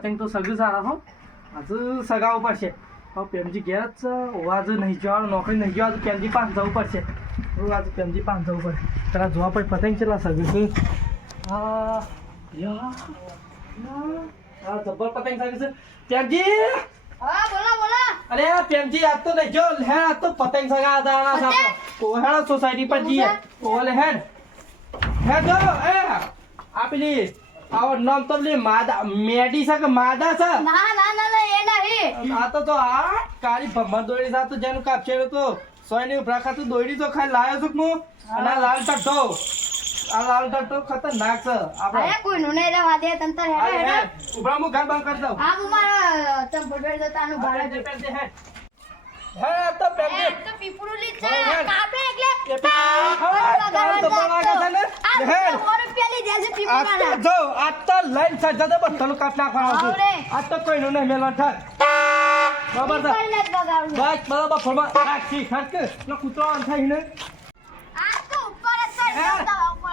પતંગ તો સગું સારા હો હજુ સગાવવું પડશે હવે પ્રેમજી ઘેર જ છે આજે નહીં જવાનું નોકરી નહીં જવા પ્રેમજી પાંચ જવું પડશે આજે પ્રેમજી પાંચ જવું પડે પેલા જોવા પછી પતંગ કેટલા સગું છે હા જબ્બર પતંગ સગું છે પ્રેમજી હા બોલો બોલો અરે પ્રેમજી આજ તો નહીં જો હે આજ તો પતંગ સગા હતા હેડ સોસાયટી પર જઈએ ઓલે હેડ જો એ આપેલી આવો નામ તો લે માદા મેડી છે કે માદા છે ના એ નહીં આ તો આ કાળી ભમર દોડી સા તો જેનું કાપછેડો તો સોયની ઉભરા તો દોડી તો ખાઈ લાયો છું હું અને આ લાલ ટટ્ટો ખતરનાક છે આપણે અરે કોઈ નું નહીં રહેવા દે તંતર હેડ ઉભરા હું ઘર બંધ કરી દઉં આ હું મારા ચંપલ બેડ દેતાનું ભાડે હે તો પેલે તો પીપળું લી છે કાપે એટલે જો આ તો લાઈન સજ્જા બસ તલો કાપ નાખવાનો છે આ તો કોઈ નું નહીં મેલવા ઠાક બરાબર છે બસ બરાબર ફરવા રાખી ખર્ચ લો કૂતરો થાય ને આ તો ઉપર જ છે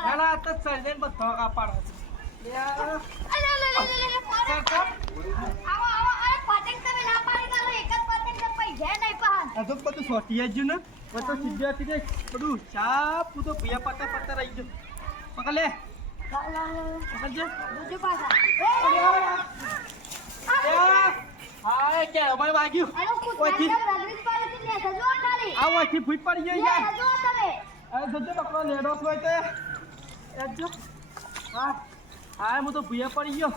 એના તો સજ્જન બસ તલો કાપ પાડો આવો અરે પતંગ તમે ના પાડી ગાલો એક જ પતંગ તો પઈ જાય નહીં પહાન આ તો બધું સોટી જ ને તો સીધા સીધે બધું સાપ તો ભિયા પત્તા રહી ગયો પકડ લે પકડજે બીજું પાછા હા કે અમારે વાગ્યું અરે કુતરાને રગડી પાડી લે સજો ખાલી આ વાથી ફૂટ પડી ગઈ યાર સજો તમે અરે સજો પકડો લેડો કોઈ તે એજો હા હા હું તો ભિયા પડી ગયો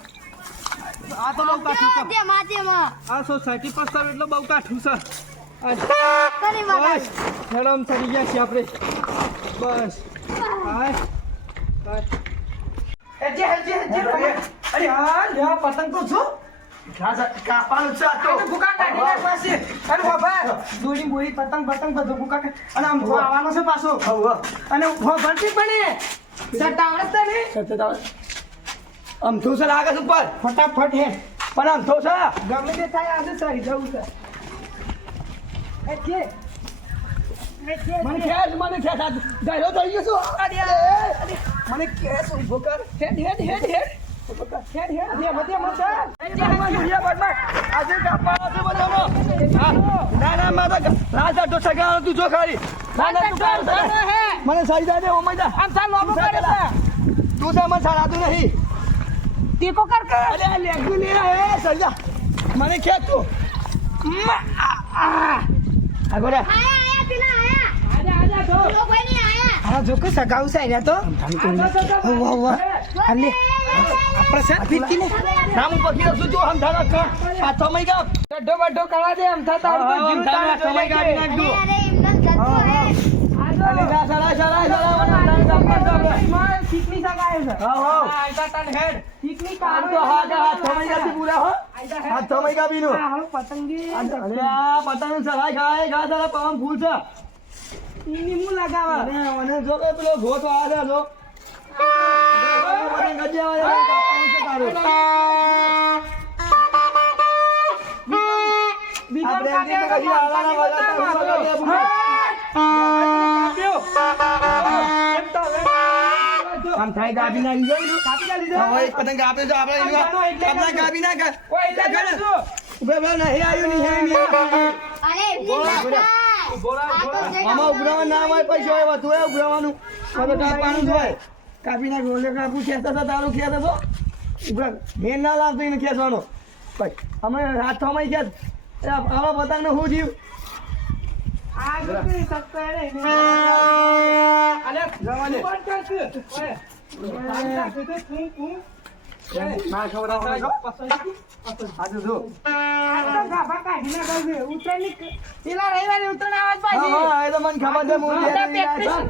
આ તો બહુ કાઠું છે માધ્યમાં આ સોસાયટી પર સર એટલે બહુ કાઠું છે કરી બસ મેડમ ચડી ગયા છીએ આપણે બસ હાય અરે હા લ્યા પતંગ તો છો કાપાનું છે આ તો ભૂકા કાઢી નાખ પાસે અરે બાબા દોડી બોડી પતંગ બધું ભૂકા અને આમ આવવાનો છે પાછો અને ભરતી પડે સટ્ટા આવડે ને સટ્ટા આમ તો સર આગળ ઉપર ફટાફટ હે પણ આમ તો સર ગમે તે થાય આજે સારી જવું છે મને ખેસ ગાયરો થઈ ગયો છું મને ખેસ ઉભો કર હેડ આજે કાપવાનો છે બધાનો ના મારા રાજા તો સગાનો તું જો ખાલી મને સાઈ દે ઓ મજા આમ સાલ લોબો કરે છે તું તો મને સારાતું નહીં તીકો કર કે અરે આ લેગુ લે હે સજા મને ખેસ તું આગળ આયા પેલા આયા આજા તો લો કોઈ નહીં આયા હા જો કે સગાઉ છે ને તો વાહ અલે આપણે છે પીતી ને નામ પકી રખું જો હમ ધારા કા આ સમય કા ડડો બડો કરા દે હમ થા તાર જીવ તારા સમય કા નાખ દો અરે એમનમ જતો હે અલે જા સરા ચીકની સગાય છે હા આઈતા તન હેડ ચીકની કા તો હા સમય કા પૂરા હો હા સમય કા બીનો પતંગી અરે આ પતંગ સરાય ખાય ગા તારા પામ ફૂલ છે ઈની મુ લગાવા અરે મને જો કે પેલો ઘોટ આવે જો પતંગ ગજ્યા આવે કાપવાનું છે તારું બીજો કાપ્યો કઈ આલાના વાળા આમ થાય ગાબી ના લીધો હવે પતંગ આપે તો આપણે આપણા ગાબી ના કર કોઈ ઉભે નહીં આવ્યું નહીં અરે મામા ઉભરાવા ના હોય પૈસા હોય વધુ હોય ઉભરાવાનું તો કાપવાનું જ હોય કાપી નાખ રોલે કાપું ખેંચતા હતા તારું ખેંચ હતો ઉભરા મેન ના લાવતો એને ખેંચવાનો ભાઈ અમે હાથમાં ખેંચ આવા પતંગને હું જીવ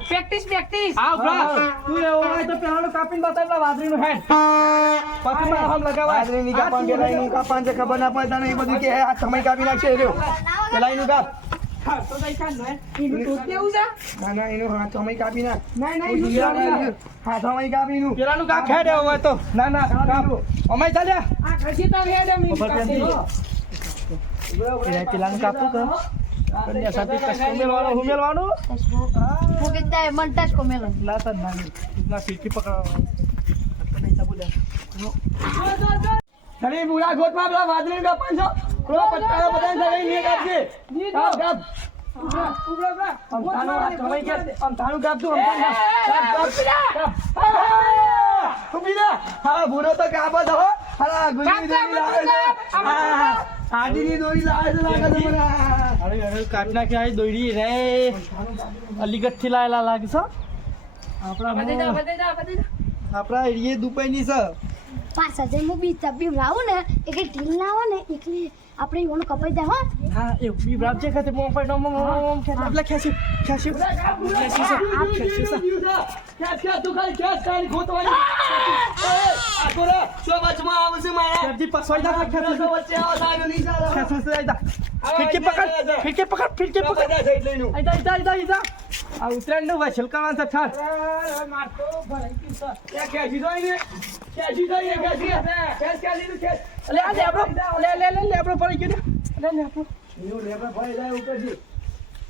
પ્રેક્ટિસ ખબર ના પડતા નહીં બધું કે સમય કાપી નાખશે પેલા એનું કાપ ના એનું હાથ સમય કાપી નાખ હાથ સમય કાપી નું પેલાનું કાપ ખેડે હવે તો ના કાપ અમે ચાલ્યા પેલાનું કાપું કર ઉમેરવાનું મંટાસ કો મેલો લાતા ના સીટી પકડવા તમે બુરા ગોતમાં પેલા વાદળી કાપણ છો પેલો પટ્ટાનો બધા જઈ નહીં કાપજે કાપ કાપ અમથાનું કાપ તું ઉભી રે હા ભૂરો તો કાપ જ હો હા ગુલી દોરી લાવે છે આડીની દોરી લાવે છે લાગે છે મને અરે કાપ નાખી આ દોરી રે અલીગઢ થી લાયેલા લાગે છે આપણા એરિયે દુપાઈની છે 5000 માં બી તબી લાવું ને એટલે ઢીલ ના આવે ને એટલે આપણે એનું કપાઈ જાય હો હા એ બી બરાબર છે કે મોમ પર મોમ એટલે ખેસી તું ખાલી ખેસ કાઈ ખોતવાની આ કોરા સો બચમાં આવશે મારા જલ્દી પસવાઈ જા ખેસ વચ્ચે આવ સાઈડ ની ચાલો ખેસ સે આઈતા ફિરકે પકડ આઈતા આ ઉતરાણ નો વસલ કરવાનું છે ઠાર મારતો ભરાઈ ગયું છે કે ખેસી જોઈ ને ખેસ અલે આ લેબરો લેબરો પડી ગયો લે લેબરો લેબરો ભરી જાય ઉપરથી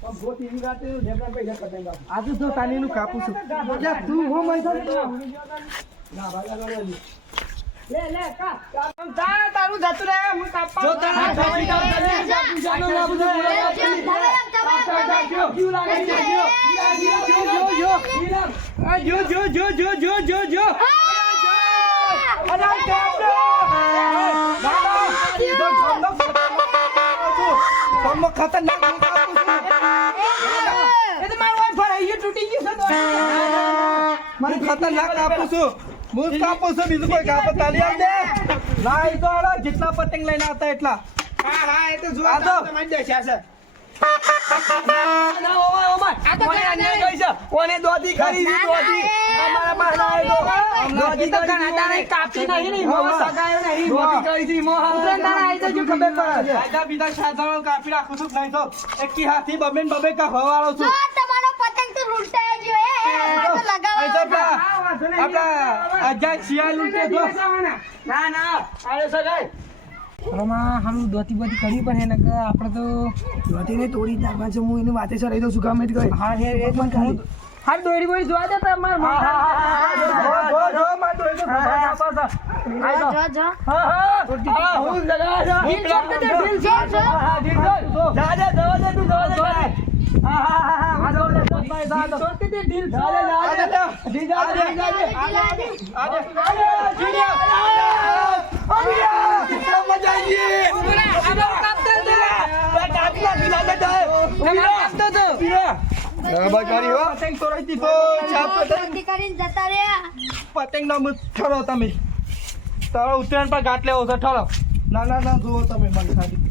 પણ ગોતી ની રાતે લેબરા પૈસા કટાઈ આજે તો તાની નું કાપું છું જા તું હો મઈ ના ભાગા લે કા તારું જતું રહે હું કાપા જો તારા ખાઈ જાવ તને જાનો લાબુ જો ખતરનાક ખતરનાક કાપું છું હું કાપું છું બીજું કોઈ કાપો તાલી આવ દે ના એ તો આલો જેટલા પતંગ લઈને આવતા એટલા હા એ તો જો આ તો તમારી દેશા છે ના ઓમા આ તો અન્યાય ગઈ છે કોને દોધી ખરીદી દોધી અમારા પાસે આવ્યો દોધી તો ઘણા નહીં કાપી નહીં મો સગાયો નહીં દોધી કરી છે મો ઉતરંદાર આવી તો જો ખબર પડે આજા બીજા સાધારણ કાપી રાખું છું નહીં તો એકી હાથી બબે કા હવાળો છું તમારો પતંગ તો લૂંટાયો જો તો લગાવો આપડા આજા શિયાળ લૂંટે તો ના અરે સગાઈ હમણાં હમ દોતી બોતી કરી પણ એને કે આપણે તો દોતીને તોડી નાખવા છે હું એની વાતે ચડાવી દઉં છું ગમે તે કરી હા એ પણ ખાલી હા દોરી બોરી જોવા દે તમાર જો માર તો જો હું જગા જા ઢીલ છોડ દે ઢીલ છોડ હા ઢીલ છોડ જા જવા દે તું જવા દે હા જવા દે છોડ દે ઢીલ જા ઢીલ જા પતંગ નો ઠરો તમે તારો ઉત્તરાયણ પર ગાંઠ લેવો છે ઠરો ના જુઓ તમે મને ખાલી